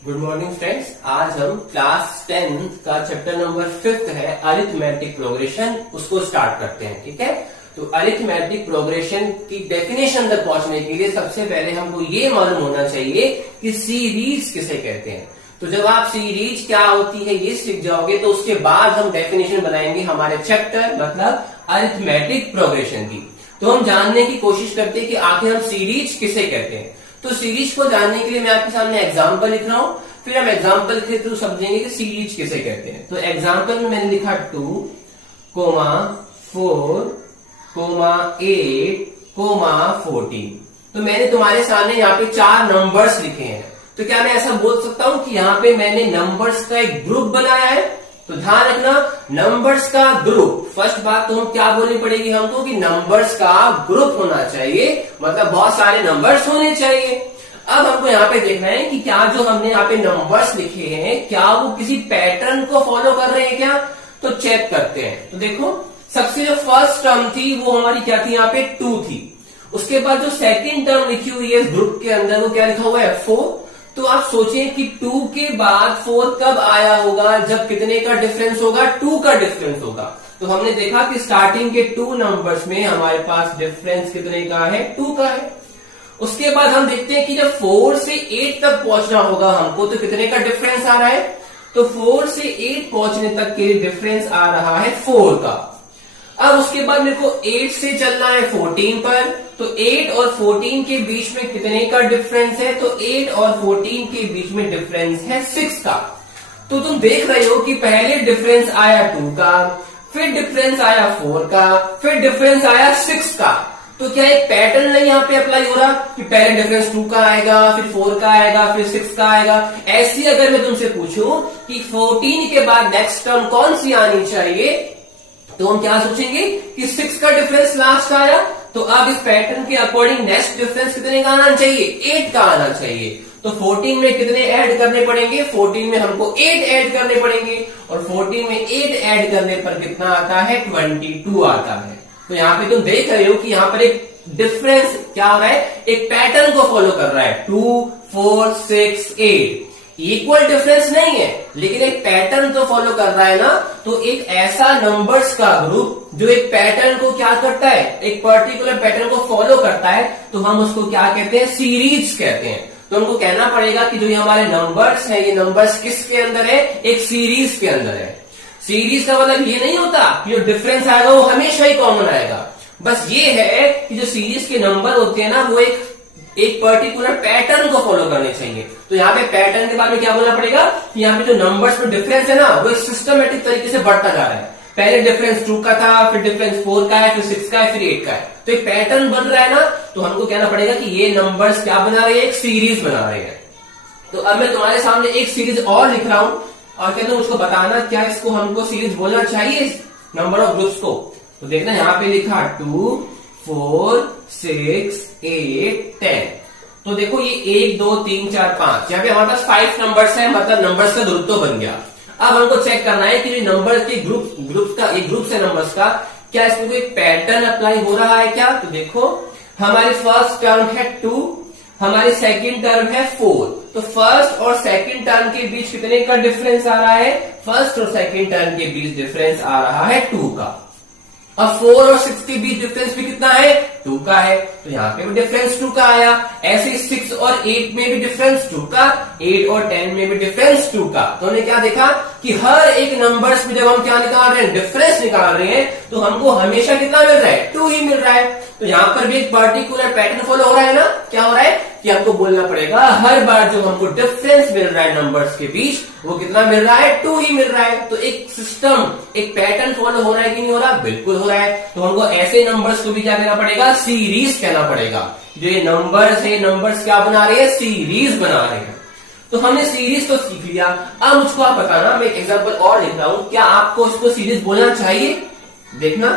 Good morning friends. आज हम class 10 का चैप्टर नंबर 5 है अरिथमेटिक प्रोग्रेशन, उसको स्टार्ट करते हैं। ठीक है, तो अरिथमेटिक प्रोग्रेशन की डेफिनेशन तक पहुंचने के लिए सबसे पहले हमको ये मालूम होना चाहिए कि सीरीज किसे कहते हैं। तो जब आप सीरीज क्या होती है ये सीख जाओगे तो उसके बाद हम डेफिनेशन बनाएंगे हमारे चैप्टर मतलब अरिथमेटिक प्रोग्रेशन की। तो हम जानने की कोशिश करते हैं कि आखिर हम सीरीज किसे कहते हैं। तो सीरीज को जानने के लिए मैं आपके सामने एग्जांपल लिख रहा हूं, फिर हम एग्जांपल के थ्रू समझेंगे कि सीरीज किसे कहते हैं। तो एग्जांपल में मैंने लिखा 2, 4, 8, 14। तो मैंने तुम्हारे सामने यहाँ पे 4 नंबर्स लिखे हैं। तो क्या मैं ऐसा बोल सकता हूं कि यहाँ पे मैंने नंबर्स का एक ग्रुप बनाया है? तो ध्यान रखना, नंबर्स का ग्रुप। फर्स्ट बात तो हम क्या बोलनी पड़ेगी हमको कि नंबर्स का ग्रुप होना चाहिए, मतलब बहुत सारे नंबर्स होने चाहिए। अब हमको यहाँ पे देखना है कि क्या जो हमने यहाँ पे नंबर्स लिखे हैं क्या वो किसी पैटर्न को फॉलो कर रहे हैं क्या। तो चेक करते हैं। तो देखो, सबसे जो फर्स्ट टर्म थी वो हमारी क्या थी, यहाँ पे 2 थी। उसके बाद जो सेकेंड टर्म लिखी हुई है इस ग्रुप के अंदर वो क्या लिखा हुआ है, 4। तो आप सोचें कि 2 के बाद 4 कब आया होगा, जब कितने का डिफरेंस होगा, 2 का डिफरेंस होगा। तो हमने देखा कि स्टार्टिंग के 2 नंबर्स में हमारे पास डिफरेंस कितने का है, 2 का है। उसके बाद हम देखते हैं कि जब 4 से 8 तक पहुंचना होगा हमको तो कितने का डिफरेंस आ रहा है। तो 4 से 8 पहुंचने तक के लिए डिफरेंस आ रहा है 4 का। अब उसके बाद मेरे को 8 से चलना है 14 पर। तो 8 और 14 के बीच में कितने का डिफरेंस है, तो 8 और 14 के बीच में डिफरेंस है 6 का। तो तुम देख रहे हो कि पहले डिफरेंस आया 2 का, फिर डिफरेंस आया 4 का, फिर डिफरेंस आया 6 का। तो क्या एक पैटर्न नहीं यहाँ पे अप्लाई हो रहा कि पहले डिफरेंस 2 का आएगा, फिर 4 का आएगा, फिर 6 का आएगा। ऐसी अगर मैं तुमसे पूछूं कि 14 के बाद नेक्स्ट टर्म कौन सी आनी चाहिए, तो हम क्या सोचेंगे कि 6 का डिफरेंस लास्ट आया। तो अब इस पैटर्न के अकॉर्डिंग नेक्स्ट डिफरेंस कितने का आना चाहिए, 8 का आना चाहिए। तो 14 में कितने ऐड करने पड़ेंगे, 14 में हमको 8 ऐड करने पड़ेंगे और 14 में 8 ऐड करने पर कितना आता है, 22 आता है। तो यहाँ पे तुम देख रहे हो कि यहाँ पर एक डिफरेंस क्या हो रहा है, एक पैटर्न को फॉलो कर रहा है। 2, 4, 6, 8 इक्वल डिफरेंस नहीं है लेकिन एक पैटर्न तो फॉलो कर रहा है ना। तो एक ऐसा नंबर्स का ग्रुप जो एक पैटर्न को क्या करता है, एक पर्टिकुलर पैटर्न को फॉलो करता है, तो हम उसको क्या कहते हैं, सीरीज कहते हैं। तो हमको कहना पड़ेगा कि जो ये हमारे नंबर्स हैं ये नंबर्स किसके अंदर है, एक सीरीज के अंदर है। सीरीज का मतलब ये नहीं होता कि जो डिफरेंस आएगा वो हमेशा ही कॉमन आएगा। बस ये है कि जो सीरीज के नंबर होते हैं ना वो एक पर्टिकुलर पैटर्न को फॉलो करने चाहिए। तो यहाँ पे पैटर्न के बारे में क्या बोलना पड़ेगा कि यहाँ पे जो नंबर्स में डिफरेंस है ना वो एक सिस्टमेटिक तरीके से बढ़ता जा रहा है। पहले डिफरेंस 2 का था, फिर डिफरेंस 4 का है, फिर 6 का है, फिर 8 का है। तो एक पैटर्न बन रहा है ना, तो हमको कहना पड़ेगा कि ये नंबर्स क्या बना रहे हैं, एक सीरीज बना रहे हैं। तो अब मैं तुम्हारे सामने एक सीरीज और लिख रहा हूं और कहता हूं मुझको बताना क्या इसको हमको सीरीज बोलना चाहिए, नंबर ऑफ ग्रुप्स को। तो देखना यहाँ पे लिखा 2, 4, 6, 8, 10। तो देखो ये 1, 2, 3, 4, 5 यहाँ पे हमारे पास 5 नंबर्स है, मतलब नंबर्स का ग्रुप तो बन गया। अब हमको चेक करना है कि नंबर के ग्रुप का एक ग्रुप से नंबर्स का क्या इसमें कोई पैटर्न अप्लाई हो रहा है क्या। तो देखो हमारी फर्स्ट टर्म है 2, हमारी सेकंड टर्म है 4। तो फर्स्ट और सेकंड टर्म के बीच कितने का डिफरेंस आ रहा है, फर्स्ट और सेकंड टर्म के बीच डिफरेंस आ रहा है 2 का। अब 4 और 6 के बीच डिफरेंस भी कितना है, 2 का है। तो यहाँ पे भी डिफरेंस 2 का आया। ऐसे 6 और 8 में भी डिफरेंस 2 का, 8 और 10 में भी डिफरेंस 2 का। तो हमने क्या देखा कि हर एक नंबर्स में जब हम क्या निकाल रहे हैं, डिफरेंस निकाल रहे हैं, तो हमको हमेशा कितना मिल रहा है, 2 ही मिल रहा है। तो यहाँ पर भी एक पर्टिकुलर पैटर्न फॉलो हो रहा है ना। क्या हो रहा है कि हमको बोलना पड़ेगा हर बार जो हमको डिफरेंस मिल रहा है नंबर्स के बीच वो कितना मिल रहा है, 2 ही मिल रहा है। तो एक सिस्टम, एक पैटर्न फॉलो हो रहा है कि नहीं हो रहा, बिल्कुल हो रहा है। तो हमको ऐसे नंबर्स को भी क्या कहना पड़ेगा, सीरीज कहना पड़ेगा। जो ये नंबर्स है, नंबर्स क्या बना रहे हैं, सीरीज बना रहे हैं। तो हमने सीरीज तो सीख लिया। अब मुझको आप बताना, मैं एक एग्जांपल और लिख रहा हूं, क्या आपको इसको सीरीज बोलना चाहिए। देखना,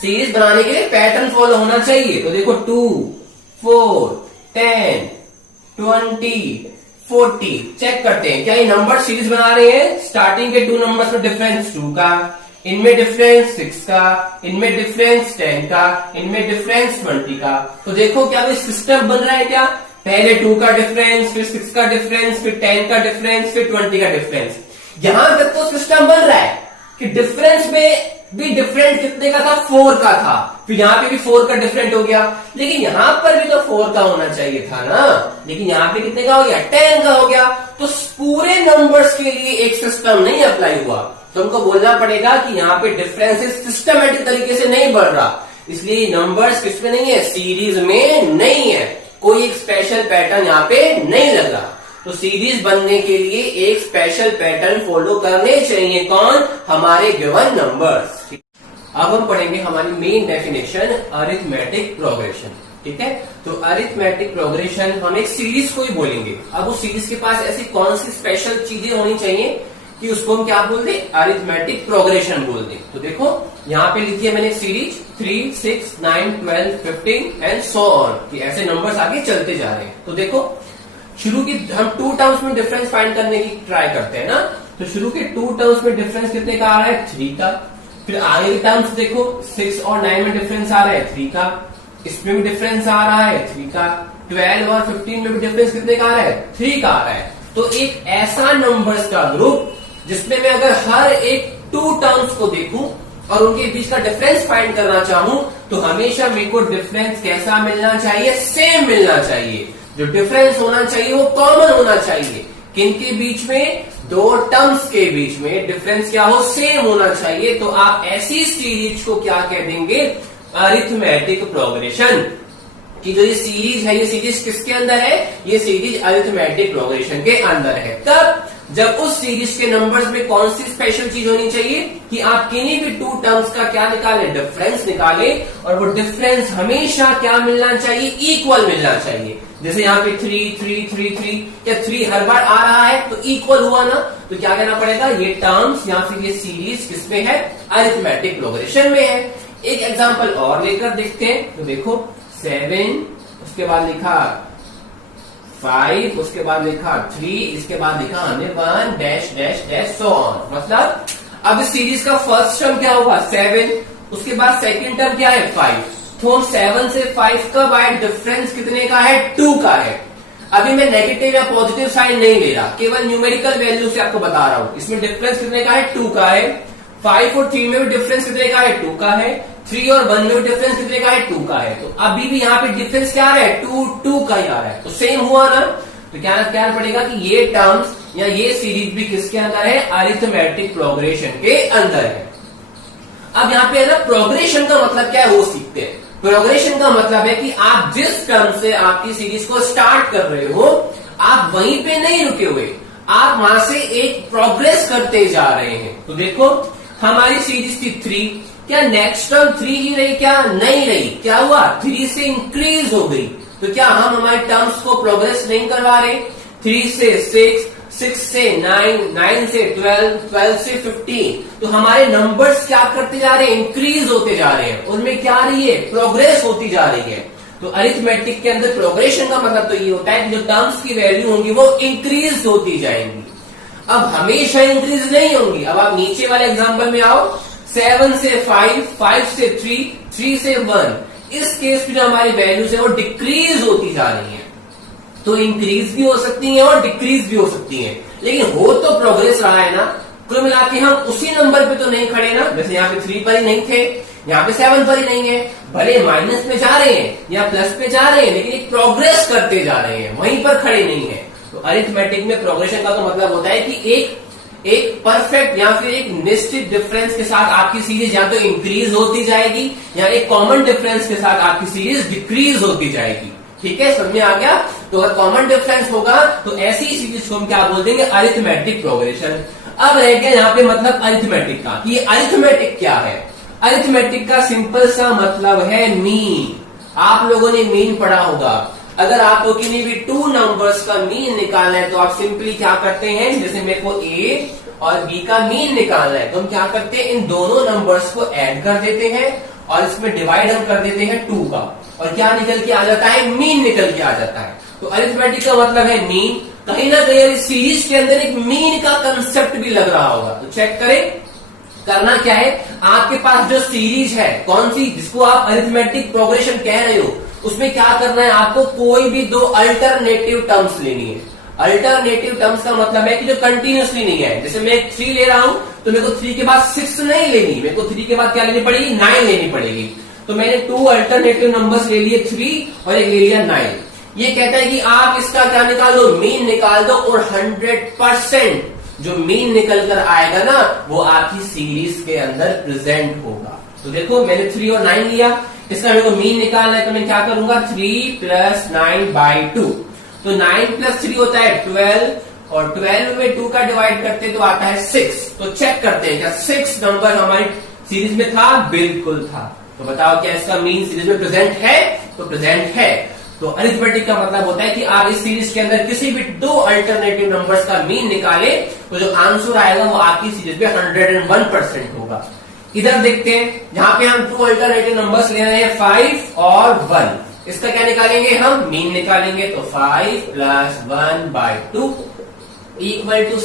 सीरीज बनाने के लिए पैटर्न फॉलो होना चाहिए। तो देखो 2, 4, 10, 20, 40 चेक करते हैं क्या ये नंबर सीरीज बना रहे हैं। स्टार्टिंग के 2 नंबर्स में डिफरेंस 2 का, इनमें डिफरेंस 6 का, इनमें डिफरेंस 10 का, इनमें डिफरेंस 20 का। तो देखो क्या कोई सिस्टम बन रहा है क्या, पहले 2 का डिफरेंस, फिर 6 का डिफरेंस, फिर 10 का डिफरेंस, फिर 20 का डिफरेंस। यहां तक तो सिस्टम बन रहा है कि डिफरेंस में भी डिफरेंट कितने का था, 4 का था, फिर यहां पे भी 4 का डिफरेंट हो गया, लेकिन यहां पर भी तो 4 का होना चाहिए था ना, लेकिन यहां पे कितने का हो गया, 10 का हो गया। तो पूरे नंबर्स के लिए एक सिस्टम नहीं अप्लाई हुआ, तो हमको बोलना पड़ेगा कि यहाँ पे डिफरेंसेस सिस्टमेटिक तरीके से नहीं बढ़ रहा, इसलिए नंबर्स किसमें नहीं है, सीरीज में नहीं है, कोई एक स्पेशल पैटर्न यहाँ पे नहीं लग रहा। तो सीरीज बनने के लिए एक स्पेशल पैटर्न फॉलो करने चाहिए, कौन, हमारे गिवन नंबर्स। अब हम पढ़ेंगे हमारी मेन डेफिनेशन अरिथमेटिक प्रोग्रेशन, ठीक है। तो अरिथमेटिक प्रोग्रेशन हम एक सीरीज को ही बोलेंगे। अब उस सीरीज के पास ऐसी कौन सी स्पेशल चीजें होनी चाहिए कि उसको हम क्या बोल दें, अरिथमेटिक प्रोग्रेशन बोल दें। तो देखो यहाँ पे लिखी है मैंने सीरीज 3, 6, 9, 12, 15 एंड सो ऑन, कि ऐसे नंबर्स आगे चलते जा रहे हैं। तो देखो शुरू की हम 2 टर्म्स में डिफरेंस फाइंड करने की ट्राई करते हैं ना, तो शुरू के 2 टर्म्स में डिफरेंस कितने का आ रहा है, 3 का। फिर आगे के टर्म्स देखो 6 और 9 में डिफरेंस आ रहा है 3 का, इसमें भी डिफरेंस आ रहा है 3 का, 12 और 15 में भी डिफरेंस कितने का आ रहा है, 3 का आ रहा है। तो एक ऐसा नंबर्स का ग्रुप जिसमें मैं अगर हर एक 2 टर्म्स को देखूं और उनके बीच का डिफरेंस फाइंड करना चाहूं, तो हमेशा मेरे को डिफरेंस कैसा मिलना चाहिए, सेम मिलना चाहिए। जो डिफरेंस होना चाहिए वो कॉमन होना चाहिए, किनके बीच में, 2 टर्म्स के बीच में डिफरेंस क्या हो, सेम होना चाहिए। तो आप ऐसी सीरीज को क्या कह देंगे, अरिथमेटिक प्रोग्रेशन। कि जो ये सीरीज है, ये सीरीज किसके अंदर है, ये सीरीज अरिथमेटिक प्रोग्रेशन के अंदर है। तब जब उस सीरीज के नंबर्स में कौन सी स्पेशल चीज होनी चाहिए कि आप किन्हीं भी 2 टर्म्स का क्या निकालें, डिफरेंस निकालें, और वो डिफरेंस हमेशा क्या मिलना चाहिए, इक्वल मिलना चाहिए। जैसे यहाँ पे 3, 3, 3, 3, क्या 3 हर बार आ रहा है तो इक्वल हुआ ना, तो क्या कहना पड़ेगा, ये टर्म्स या फिर ये सीरीज किसमें है, अरिथमेटिक प्रोग्रेशन में है। एक एग्जांपल और लेकर देखते हैं। तो देखो 7, उसके बाद लिखा 5, उसके बाद लिखा 3, इसके बाद लिखा हमने 1 dash dash dash so on. मतलब अब इस सीरीज का फर्स्ट टर्म क्या होगा, 7, उसके बाद सेकंड टर्म क्या है, 5। तो हम 7 से 5 कब आए, डिफरेंस कितने का है, 2 का है। अभी मैं नेगेटिव या पॉजिटिव साइन नहीं ले रहा, केवल न्यूमेरिकल वैल्यू से आपको बता रहा हूं। इसमें डिफरेंस कितने का है, 2 का है। 5 और 3 में भी डिफरेंस कितने का है, 2 का है। 3 और 1 में भी डिफरेंस कितने का है, 2 का है। तो अभी भी यहाँ पे डिफरेंस क्या आ रहा है, 2 का ही आ रहा है, तो सेम हुआ ना। तो क्या पड़ेगा कि ये टर्म्स या ये सीरीज भी किसके अंदर है, अरिथमेटिक प्रोग्रेशन के अंदर है। अब यहाँ पे है ना, प्रोग्रेशन का मतलब क्या है वो सीखते हैं। प्रोग्रेशन का मतलब है कि आप जिस टर्म से आपकी सीरीज को स्टार्ट कर रहे हो, आप वहीं पे नहीं रुके हुए, आप वहां से एक प्रोग्रेस करते जा रहे हैं। तो देखो हमारी सीरीज थी 3, क्या नेक्स्ट टर्म 3 ही रही, क्या नहीं रही, क्या हुआ, 3 से इंक्रीज हो गई। तो क्या हम हमारे टर्म्स को प्रोग्रेस नहीं करवा रहे, 3 से 6, 6 से 9, 9 से 12, 12 से 15, तो हमारे नंबर्स क्या करते जा रहे हैं, इंक्रीज होते जा रहे हैं, उनमें क्या आ रही है, प्रोग्रेस होती जा रही है। तो अरिथमेटिक के अंदर प्रोग्रेशन का मतलब तो ये होता है कि जो टर्म्स की वैल्यू होंगी वो इंक्रीज होती जाएंगी। अब हमेशा इंक्रीज नहीं होंगी। अब आप नीचे वाले एग्जाम्पल में आओ, 7 से 5, 5 से 3, 3 से 1, इस केस में जो हमारी वैल्यूज है वो डिक्रीज होती जा रही है। तो इंक्रीज भी हो सकती है और डिक्रीज भी हो सकती है, लेकिन हो तो प्रोग्रेस रहा है ना। कुल मिला के हम उसी नंबर पे तो नहीं खड़े ना, जैसे यहाँ पे 3 पर ही नहीं थे, यहाँ पे 7 पर ही नहीं है, भले माइनस में जा रहे हैं या प्लस पे जा रहे हैं, लेकिन एक प्रोग्रेस करते जा रहे हैं, वहीं पर खड़े नहीं है। तो अरिथमेटिक में प्रोग्रेशन का तो मतलब होता है कि एक परफेक्ट या फिर एक निश्चित डिफरेंस के साथ आपकी सीरीज या तो इंक्रीज होती जाएगी या एक कॉमन डिफरेंस के साथ आपकी सीरीज डिक्रीज होती जाएगी। ठीक है, समझ में आ गया। तो अगर कॉमन डिफरेंस होगा तो ऐसी सीरीज को हम क्या बोल देंगे, अरिथमेटिक प्रोग्रेशन। अब रह गया यहाँ पे मतलब अरिथमेटिक का, कि अरिथमेटिक क्या है। अरिथमेटिक का सिंपल सा मतलब है मीन। आप लोगों ने मीन पढ़ा होगा। अगर आपको किन्हीं भी 2 नंबर्स का मीन निकालना है तो आप सिंपली क्या करते हैं, जैसे मेरे को ए और बी का मीन निकालना है तो हम क्या करते हैं, इन दोनों नंबर्स को ऐड कर देते हैं और इसमें डिवाइड हम कर देते हैं 2 का, और क्या निकल के आ जाता है, मीन निकल के आ जाता है। तो अरिथमेटिक का मतलब है मीन। कहीं ना कहीं इस सीरीज के अंदर एक मीन का कंसेप्ट भी लग रहा होगा, तो चेक करें। करना क्या है, आपके पास जो सीरीज है कौन सी, जिसको आप अरिथमेटिक प्रोग्रेशन कह रहे हो, उसमें क्या करना है, आपको कोई भी दो अल्टरनेटिव टर्म्स लेनी है। अल्टरनेटिव टर्म्स का मतलब है कि जो कंटिन्यूसली नहीं है। जैसे मैं 3 ले रहा हूं तो मेरे को 3 के बाद 6 नहीं लेनी, मेरे को 3 के बाद क्या लेनी पड़ेगी, 9 लेनी पड़ेगी। तो मैंने 2 अल्टरनेटिव नंबर्स ले लिए, 3 और एक ले लिया 9। ये कहता है कि आप इसका क्या निकाल दो, मीन निकाल दो, और 100% जो मीन निकल कर आएगा ना वो आपकी सीरीज के अंदर प्रेजेंट होगा। तो देखो मैंने 3 और 9 लिया, इसका मेरे को मीन निकालना है तो मैं क्या करूंगा, 3 + 9/2। तो 9 + 3 होता है 12, और 12 में 2 का डिवाइड करते तो आता है 6। तो चेक करते हैं क्या 6 नंबर हमारी सीरीज में था, बिल्कुल था। तो बताओ क्या इसका मीन सीरीज में प्रेजेंट है, तो प्रेजेंट है। तो अरिथमेटिक का मतलब होता है कि आप इस सीरीज के अंदर किसी भी दो अल्टरनेटिव नंबर्स का मीन निकाले तो जो आंसर आएगा वो आपकी सीरीज में 101% होगा। इधर देखते हैं, जहां पे हम 2 अल्टरनेटिव नंबर्स ले रहे हैं 5 और 1, इसका क्या निकालेंगे, हम मीन निकालेंगे। तो 5 + 1/2 =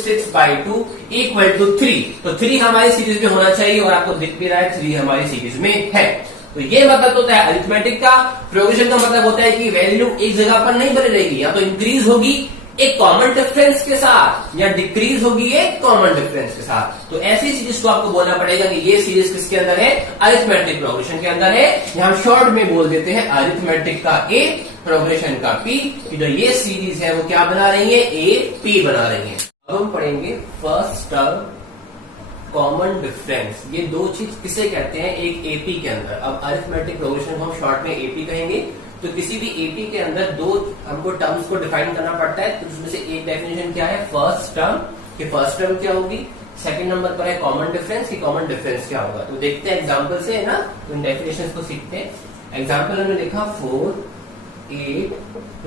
6/2 = 3। तो 3 हमारी सीरीज में होना चाहिए, और आपको दिख भी रहा है 3 हमारी सीरीज में है। तो ये मतलब होता है अरिथमेटिक का। प्रोग्रेशन का मतलब होता है कि वैल्यू एक जगह पर नहीं बनी रहेगी, या तो इंक्रीज होगी एक कॉमन डिफरेंस के साथ, या डिक्रीज होगी एक कॉमन डिफरेंस के साथ। तो ऐसी सीरीज को आपको बोलना पड़ेगा कि ये सीरीज किसके अंदर है, अरिथमेटिक प्रोग्रेशन के अंदर है। यहां शॉर्ट में बोल देते हैं अरिथमेटिक का ए, प्रोग्रेशन का पी, कि जो ये सीरीज है वो क्या बना रही है, ए पी बना रही है। अब हम पढ़ेंगे फर्स्ट टर्म कॉमन डिफरेंस। ये दो चीज किसे कहते हैं, एक एपी के अंदर। अब अरिथमेटिक प्रोग्रेशन को हम शॉर्ट में एपी कहेंगे। तो किसी भी एपी के अंदर दो हमको टर्म्स को डिफाइन करना पड़ता है। तो उसमें से एक डेफिनेशन क्या है, फर्स्ट टर्म, कि फर्स्ट टर्म क्या होगी। सेकंड नंबर पर है कॉमन डिफरेंस, कि कॉमन डिफरेंस क्या होगा। तो देखते हैं एग्जांपल से, है ना, तो इन डेफिनेशन को सीखते हैं। एग्जांपल हमने लिखा 4, 8,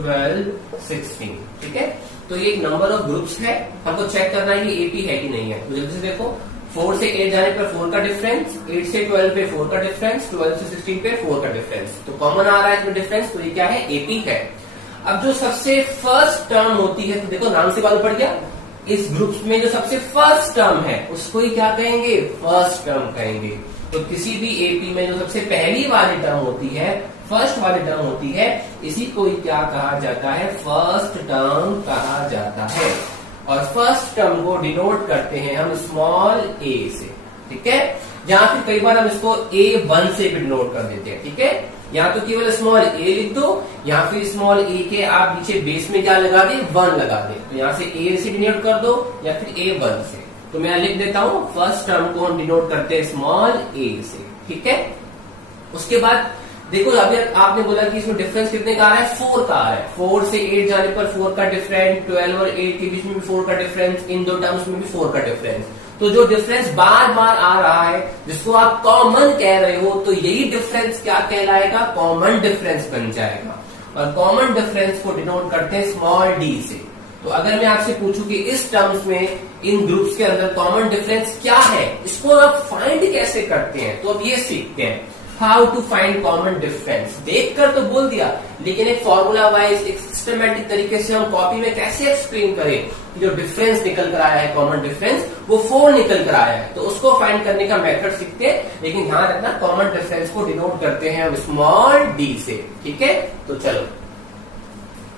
12, 16, ठीक है। तो ये एक नंबर ऑफ ग्रुप्स है, हमको चेक करना है कि एपी है कि नहीं है। तो जल्दी से देखो, 4 से 8 जाने पर 4 का डिफरेंस, 8 से 12 पे 4 का डिफरेंस, 12 से 16 पे 4 का डिफरेंस। तो कॉमन आ रहा है इसमें डिफरेंस, तो ये क्या है, एपी है। अब जो सबसे फर्स्ट टर्म होती है, तो देखो नाम से मालूम पड़ गया, इस ग्रुप में जो सबसे फर्स्ट टर्म है उसको ही क्या कहेंगे, फर्स्ट टर्म कहेंगे। तो किसी भी एपी में जो सबसे पहली वाली टर्म होती है, फर्स्ट वाली टर्म होती है, इसी को ही क्या कहा जाता है, फर्स्ट टर्म कहा जाता है। और फर्स्ट टर्म को डिनोट करते हैं हम स्मॉल ए से, ठीक है। जहां फिर कई बार हम इसको A1 से भी डिनोट कर देते हैं, ठीक है। या तो केवल स्मॉल ए लिख दो, या फिर स्मॉल ए के आप नीचे बेस में क्या लगा दे, 1 लगा दे। तो यहाँ से ए से डिनोट कर दो, या फिर A1 से। तो मैं लिख देता हूं, फर्स्ट टर्म को हम डिनोट करते हैं स्मॉल ए से, ठीक है। उसके बाद देखो, अभी आपने बोला कि इसमें डिफरेंस कितने का आ रहा है, 4 का आ रहा है। 4 से 8 जाने पर 4 का डिफरेंस, 12 और 8 के बीच में भी 4 का डिफरेंस, इन दो टर्म्स में भी 4 का डिफरेंस। तो जो डिफरेंस बार बार आ रहा है, जिसको आप कॉमन कह रहे हो, तो यही डिफरेंस क्या कहलाएगा, कॉमन डिफरेंस बन जाएगा। और कॉमन डिफरेंस को डिनोट करते हैं स्मॉल डी से। तो अगर मैं आपसे पूछूं कि इस टर्म्स में, इन ग्रुप्स के अंदर कॉमन डिफरेंस क्या है, इसको आप फाइंड कैसे करते हैं, तो अब ये सीखते हैं, how to find common difference. देखकर तो बोल दिया, लेकिन एक फॉर्मूला वाइज, एक सिस्टमैटिक तरीके से हम कॉपी में कैसे एक्सप्लेन करें कि जो डिफरेंस निकल कर आया है, कॉमन डिफरेंस, वो 4 निकल कर आया है। तो उसको फाइंड करने का मेथड सीखते हैं, लेकिन ध्यान रखना कॉमन डिफरेंस को डिनोट करते हैं हम स्मॉल डी से, ठीक है। तो चलो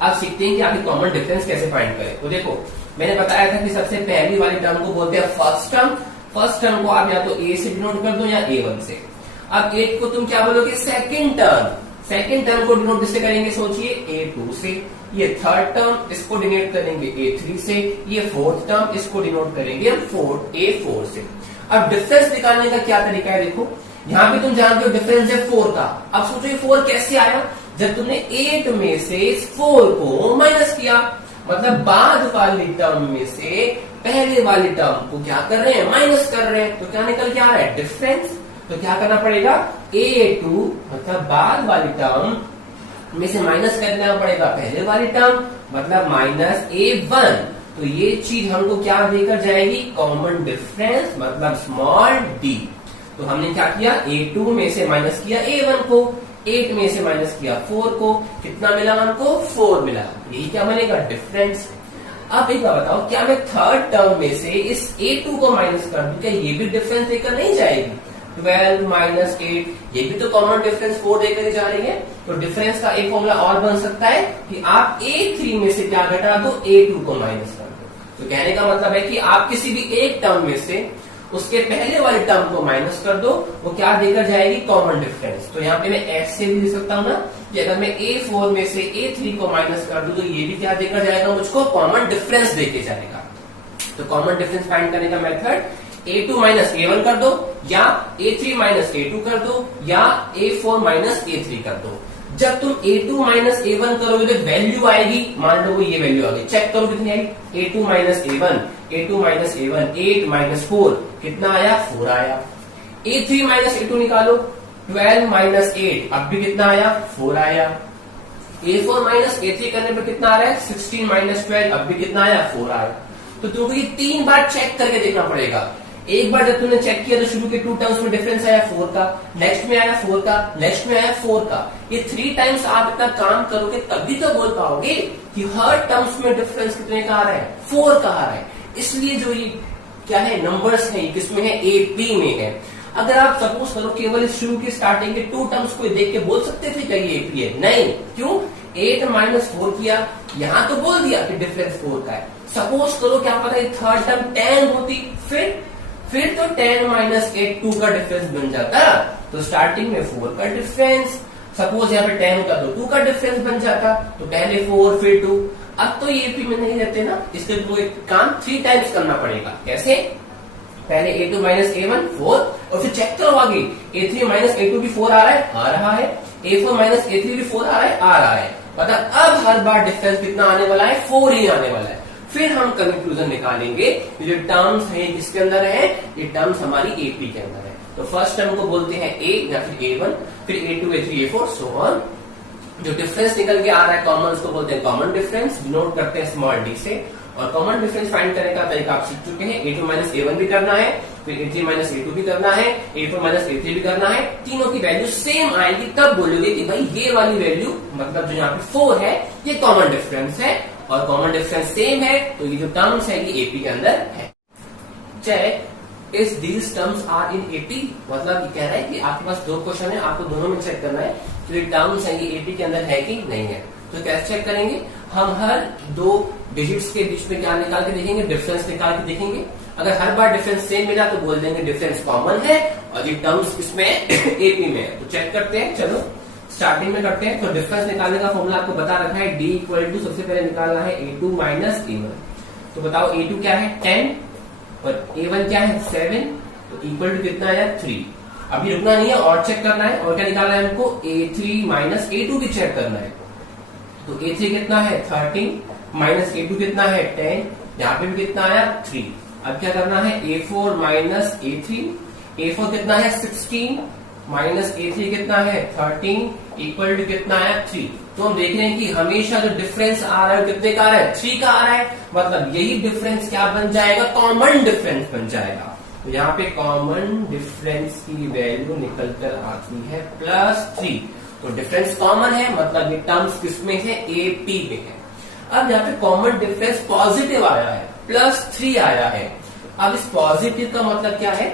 अब सीखते हैं कि आखिर कॉमन डिफरेंस कैसे फाइंड करें। तो देखो, मैंने बताया था कि सबसे पहली वाली टर्म को बोलते हैं फर्स्ट टर्म। फर्स्ट टर्म को आप या तो ए से डिनोट कर दो या A1 से। अब एक को तुम क्या बोलोगे, सेकंड टर्म। सेकंड टर्म को डिनोट किससे करेंगे, सोचिए, A2 से। ये थर्ड टर्म, इसको डिनोट करेंगे A3 से। ये फोर्थ टर्म, इसको डिनोट करेंगे A4 से। अब डिफरेंस निकालने का क्या तरीका है, देखो, यहाँ पे तुम जानते हो डिफरेंस है 4 का। अब सोचो ये 4 कैसे आया, जब तुमने 8 में से इस 4 को माइनस किया, मतलब बाद वाली टर्म में से पहले वाली टर्म को क्या कर रहे हैं, माइनस कर रहे हैं। तो क्या निकल के आ रहा है, डिफरेंस। तो क्या करना पड़ेगा, A2 मतलब बाद वाली टर्म में से माइनस करना पड़ेगा पहले वाली टर्म, मतलब माइनस A1। तो ये चीज हमको क्या देकर जाएगी, कॉमन डिफरेंस, मतलब स्मॉल डी। तो हमने क्या किया, A2 में से माइनस किया A1 को, 8 में से माइनस किया 4 को, कितना मिला हमको, 4 मिला। यही क्या बनेगा, डिफरेंस। अब एक बात बताओ, क्या मैं थर्ड टर्म में से इस A2 को माइनस कर दूं, क्या ये भी डिफरेंस देकर नहीं जाएगी। 12 माइनस 8, ये भी तो कॉमन डिफरेंस 4 देकर ही जा रही है। तो डिफरेंस का एक फॉर्मूला और बन सकता है कि आप A3 में से क्या घटा दो, A2 को माइनस कर दो। तो कहने का मतलब है कि आप किसी भी एक टर्म में से उसके पहले वाले टर्म को माइनस कर दो, वो क्या देकर जाएगी, कॉमन डिफरेंस। तो यहाँ पे मैं ऐसे भी लिख सकता हूँ ना कि अगर मैं A4 में से A3 को माइनस कर दूं तो ये भी क्या देकर जाएगा, मुझको कॉमन डिफरेंस देके जाएगा। तो कॉमन डिफरेंस फाइंड करने का मेथड A2 माइनस A1 कर दो, या A3 माइनस A2 कर दो, या A4 माइनस A3 कर दो। जब तुम A2 माइनस A1 करोगे तो वैल्यू आएगी, मान लो ये वैल्यू आ गई, चेक करो कितनी आई, A2 minus A1, A2 minus A1 8 minus 4 कितना आया, 4 आया। A3 माइनस A2 निकालो, 12 माइनस 8 अब भी कितना आया, 4 आया। A4 माइनस A3 करने पर कितना आ रहा है, 16 माइनस 12 अब भी कितना आया, 4 आया। तो तुमको ये 3 बार चेक करके देखना पड़ेगा। एक बार जब तुमने चेक किया तो शुरू के 2 टर्म्स में डिफरेंस आया 4 का, नेक्स्ट में आया 4 का, नेक्स्ट में आया 4 का। ये 3 टाइम्स आप इतना काम करोगे तभी तो बोल पाओगे कि हर टर्म्स में डिफरेंस कितने का आ रहा है, 4 का आ रहा है। इसलिए जो ये क्या है, नंबर्स है, किसमें है, AP में है। अगर आप सपोज करो केवल शुरू की स्टार्टिंग के 2 टर्म्स को देख के बोल सकते थे क्या ये AP है, नहीं। क्यों, 8 माइनस 4 किया, यहां तो बोल दिया कि डिफरेंस 4 का है। सपोज करो क्या पता है थर्ड टर्म 10 होती, फिर तो 10 माइनस 8 2 का डिफरेंस बन जाता। तो स्टार्टिंग में 4 का डिफरेंस, सपोज यहाँ पे 10 होता तो 2 का डिफरेंस बन जाता। तो पहले 4 फिर 2। अब तो ये AP में नहीं रहते ना, इसलिए तुमको एक काम 3 टाइम्स करना पड़ेगा। कैसे, पहले A2 माइनस A1 4, और फिर चेक करो आगे A3 माइनस A2 भी 4 आ रहा है, आ रहा है। A4 माइनस A3 भी 4 आ रहा है, आ रहा है। मतलब अब हर बार डिफरेंस कितना आने वाला है, 4 ही आने वाला है। फिर हम कंक्लूजन निकालेंगे, ये जो टर्म्स है किसके अंदर है, ये टर्म्स हमारी AP के अंदर है। तो फर्स्ट टर्म को बोलते हैं A या फिर A1, फिर A2 A3 A4 so on. जो डिफरेंस निकल के आ रहा है कॉमन, उसको बोलते हैं कॉमन डिफरेंस, डिनोट करते हैं स्मॉल d से। और कॉमन डिफरेंस फाइंड करने का तरीका आप सीख चुके हैं। A2 माइनस A1 भी करना है, फिर A3 माइनस A2 भी करना है, A4 माइनस A3 भी करना है। तीनों की वैल्यू सेम आएगी, तब बोलोगे कि भाई ये वाली वैल्यू, मतलब जो यहाँ पे 4 है, ये कॉमन डिफरेंस है। और कॉमन डिफरेंस सेम है, तो ये जो टर्म्स है ये AP के अंदर है। Check is these terms are in AP, मतलब ये कह रहा है कि आपके पास 2 क्वेश्चन है, आपको दोनों में चेक करना है तो ये टर्म्स है ये AP के अंदर है कि नहीं है। तो कैसे चेक करेंगे, हम हर 2 डिजिट्स के बीच में क्या निकाल के देखेंगे, डिफरेंस निकाल के देखेंगे। अगर हर बार डिफरेंस सेम मिला तो बोल देंगे डिफरेंस कॉमन है, और ये टर्म्स किसमें है, AP में है। तो चेक करते हैं, चलो स्टार्टिंग में करते हैं। तो डिफरेंस निकालने का फॉर्मूला आपको बता रखा है, D इक्वल टू सबसे पहले निकालना है A2 माइनस A1। तो बताओ A2 क्या है, 10, और A1 क्या है, 7। तो इक्वल टू कितना आया, 3। अभी रुकना नहीं है, और चेक करना है। और क्या निकालना है हमको, A3 माइनस A2 भी चेक करना है। तो A3 कितना है, 13, माइनस A2 कितना है, 10, यहाँ पे भी कितना आया, 3। अब क्या करना है, A4 माइनस A3, A4 कितना है, 16, माइनस A3 कितना है, 13, इक्वल टू कितना है, 3। तो हम देख रहे हैं कि हमेशा जो डिफरेंस आ रहा है कितने का आ रहा है, 3 का आ रहा है। मतलब यही डिफरेंस क्या बन जाएगा, कॉमन डिफरेंस बन जाएगा। तो यहाँ पे कॉमन डिफरेंस की वैल्यू निकल कर आती है +3। तो डिफरेंस कॉमन है, मतलब ये टर्म्स किसमें है, AP में है। अब यहाँ पे कॉमन डिफरेंस पॉजिटिव आया है, +3 आया है। अब इस पॉजिटिव का मतलब क्या है,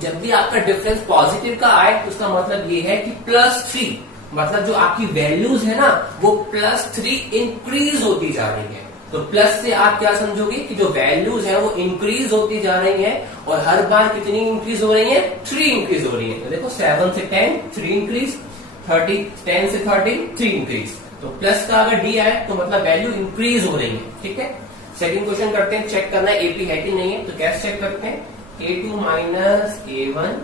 जब भी आपका डिफरेंस पॉजिटिव का आए तो उसका मतलब ये है कि +3, मतलब जो आपकी वैल्यूज है ना वो +3 इंक्रीज होती जा रही है। तो प्लस से आप क्या समझोगे कि जो वैल्यूज है वो इंक्रीज होती जा रही है, और हर बार कितनी इंक्रीज हो रही है, 3 इंक्रीज हो रही है। तो देखो 7 से 10 3 इंक्रीज, 10 से 13 3 इंक्रीज। तो प्लस का अगर D आए तो मतलब वैल्यू इंक्रीज हो रही है। ठीक है, सेकंड क्वेश्चन करते हैं, चेक करना है AP है कि नहीं है। तो कैसे चेक करते हैं, A2 माइनस A1,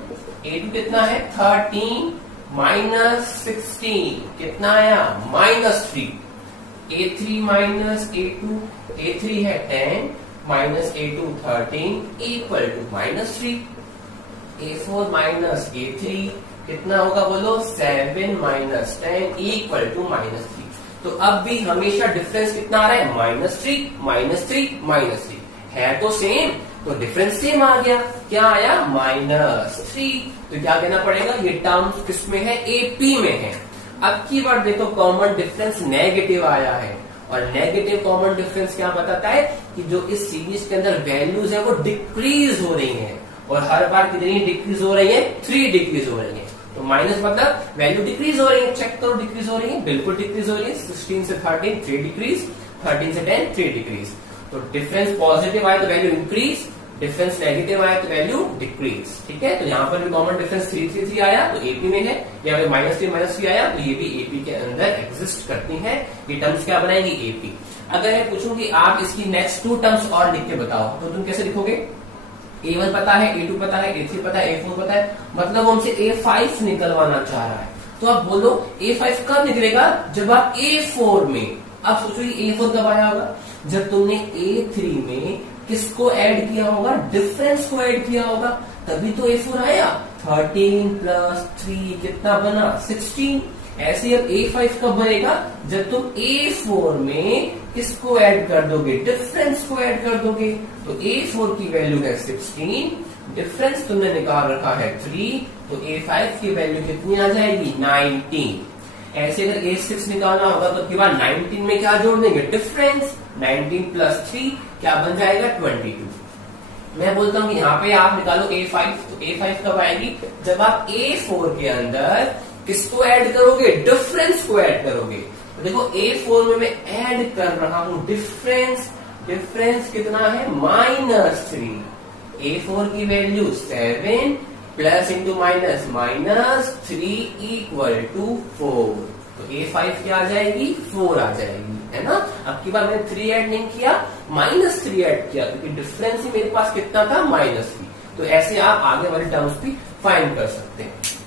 A2 कितना है, 13, माइनस 16 कितना आया, -3। A3 माइनस A2, A3 है 10, minus A2 13 equal to -3। A4 minus A3 कितना होगा बोलो, 7 माइनस 10 इक्वल टू -3। तो अब भी हमेशा डिफरेंस कितना आ रहा है, -3, -3, -3 है तो सेम, तो डिफरेंस सेम आ गया। क्या आया, -3। तो क्या देना पड़ेगा, ये टर्म किसमें है, AP में है। अब की बार देखो कॉमन डिफरेंस नेगेटिव आया है, और नेगेटिव कॉमन डिफरेंस क्या बताता है कि जो इस सीरीज के अंदर वैल्यूज है वो डिक्रीज हो रही हैं, और हर बार कितनी डिक्रीज हो रही है, 3 डिक्रीज हो रही है। तो माइनस मतलब वैल्यू डिक्रीज हो रही है, चेक करो डिक्रीज हो रही है, बिल्कुल डिक्रीज हो रही है। 16 से 13 3 डिक्रीज, 13 से 10 3 डिक्रीज। तो डिफरेंस पॉजिटिव आए तो वैल्यू इंक्रीज, डिफरेंस नेगेटिव आया तो वैल्यू डिक्रीज। ठीक है, तो यहाँ पर भी कॉमन डिफरेंस 3 3 3 आया तो एपी में है, या फिर -3 आया तो ये भी एपी के अंदर एग्जिस्ट करती है। ये टर्म्स क्या बनाएंगी, एपी। अगर मैं पूछूं कि आप इसकी नेक्स्ट 2 टर्म्स और लिख के बताओ, तो तुम कैसे लिखोगे? A1 पता है, A2 पता है, A3 पता है, A4 पता है, मतलब वो हमसे A5 निकलवाना चाह रहा है। तो आप बोलो A5 कब निकलेगा, जब आप A4 में, अब सोचो ये A4 कब आया होगा, जब तुमने A3 में किसको ऐड किया होगा, डिफरेंस को ऐड किया होगा, तभी तो A4 आया। 13 प्लस 3 कितना बना, 16। ऐसे अब A5 कब बनेगा, जब तुम A4 में किसको ऐड कर दोगे, डिफरेंस को ऐड कर दोगे। तो A4 की वैल्यू है 16, डिफरेंस तुमने निकाल रखा है 3, तो A5 की वैल्यू कितनी आ जाएगी, 19। ऐसे अगर A6 निकालना होगा तो बाद 19 में क्या जोड़ देंगे, डिफरेंस। 19 प्लस 3 क्या बन जाएगा, 22। मैं बोलता हूं कि यहाँ पे आप निकालो A5, तो A5 कब आएगी, जब आप A4 के अंदर किसको ऐड करोगे, डिफरेंस को ऐड करोगे। तो देखो A4 में मैं ऐड कर रहा हूं डिफरेंस, डिफरेंस कितना है, -3। A4 की value 7 plus into minus, -3 equal to 4। तो A5 क्या आ जाएगी, 4 आ जाएगी, है ना। अब की बार मैंने 3 ऐड नहीं किया, -3 ऐड किया, क्योंकि डिफरेंस ही मेरे पास कितना था, -3। तो ऐसे आप आगे वाले टर्म्स भी फाइंड कर सकते हैं।